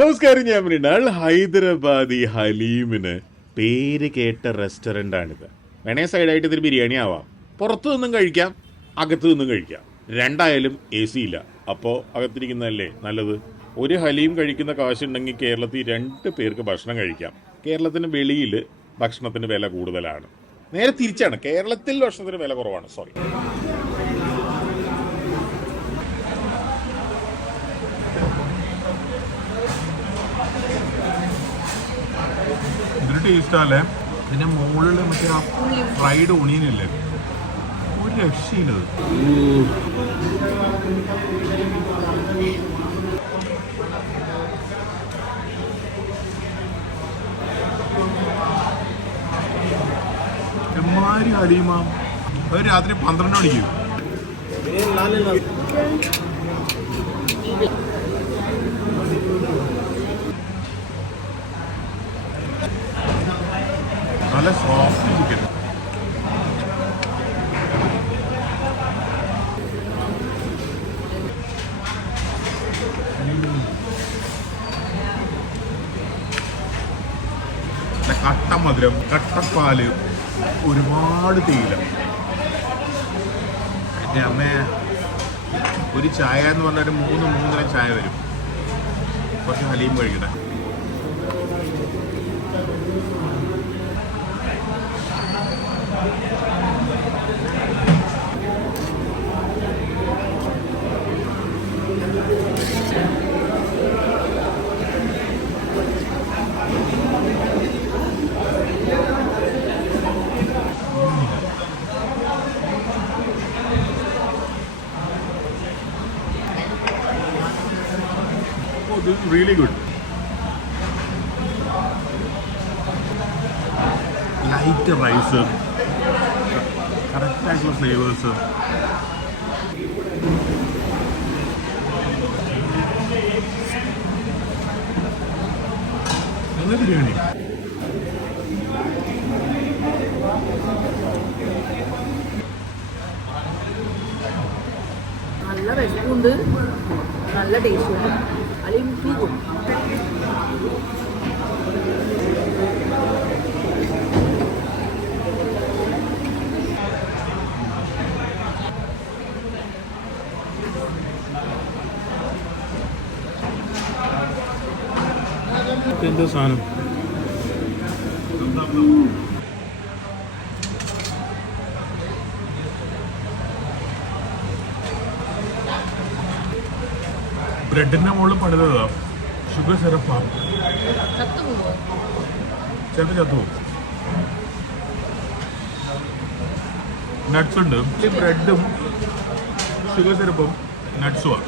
നമസ്കാരം, ഞാൻ മൃണാൾ. ഹൈദരാബാദി ഹലീമിന് പേര് കേട്ട റെസ്റ്റോറൻ്റ് ആണിത്. വേണേ സൈഡായിട്ട് ഇതിൽ ബിരിയാണി ആവാം. പുറത്തു നിന്നും കഴിക്കാം, അകത്തു നിന്നും കഴിക്കാം. രണ്ടായാലും AC ഇല്ല. അപ്പോൾ അകത്തിരിക്കുന്നതല്ലേ നല്ലത്. ഒരു ഹലീം കഴിക്കുന്ന കാശുണ്ടെങ്കിൽ കേരളത്തിൽ 2 പേർക്ക് ഭക്ഷണം കഴിക്കാം. കേരളത്തിന് വെളിയിൽ ഭക്ഷണത്തിന് വില കൂടുതലാണ്. നേരെ തിരിച്ചാണ്, കേരളത്തിൽ ഭക്ഷണത്തിന് വില കുറവാണ്. സോറി. ഇതൊരു ടേസ്റ്റാല്ലേ. പിന്നെ മുകളിൽ മറ്റേ ആ ഫ്രൈഡ് ഒണിയനില്ലേ, ഒരു രക്ഷയില്ലത്. എമ്മാരി ഹലീമ. അത് രാത്രി 12 മണിക്ക്. നല്ല സോഫ്റ്റ് ചിക്കൻ. കട്ട മധുരം, കട്ടപ്പാല്, ഒരുപാട് തേയില. എൻ്റെ അമ്മ ഒരു ചായ എന്ന് പറഞ്ഞാൽ ഒരു 3-3.5 ചായ വരും. കുറച്ച് ഹലീം കഴിക്കട്ടെ. This is really good. Light rice, correct ആയിട്ടുള്ള ഫ്ലേവേഴ്സ്. നല്ല ബിരിയാണി. നല്ല വിശപ്പുണ്ട്, നല്ല ടേസ്റ്റുണ്ട്. അല്ലെങ്കിൽ സൂപ്പും. എന്താ സാധനം? ബ്രെഡിന്റെ മുകളിൽ പണിതതാ. ഷുഗർ സിറപ്പാ. ചിലപ്പോൾ ചത്തുപോകും. നട്ട്സ് ഉണ്ട്. ബ്രെഡും ഷുഗർ സിറപ്പും നട്ട്സുമാണ്.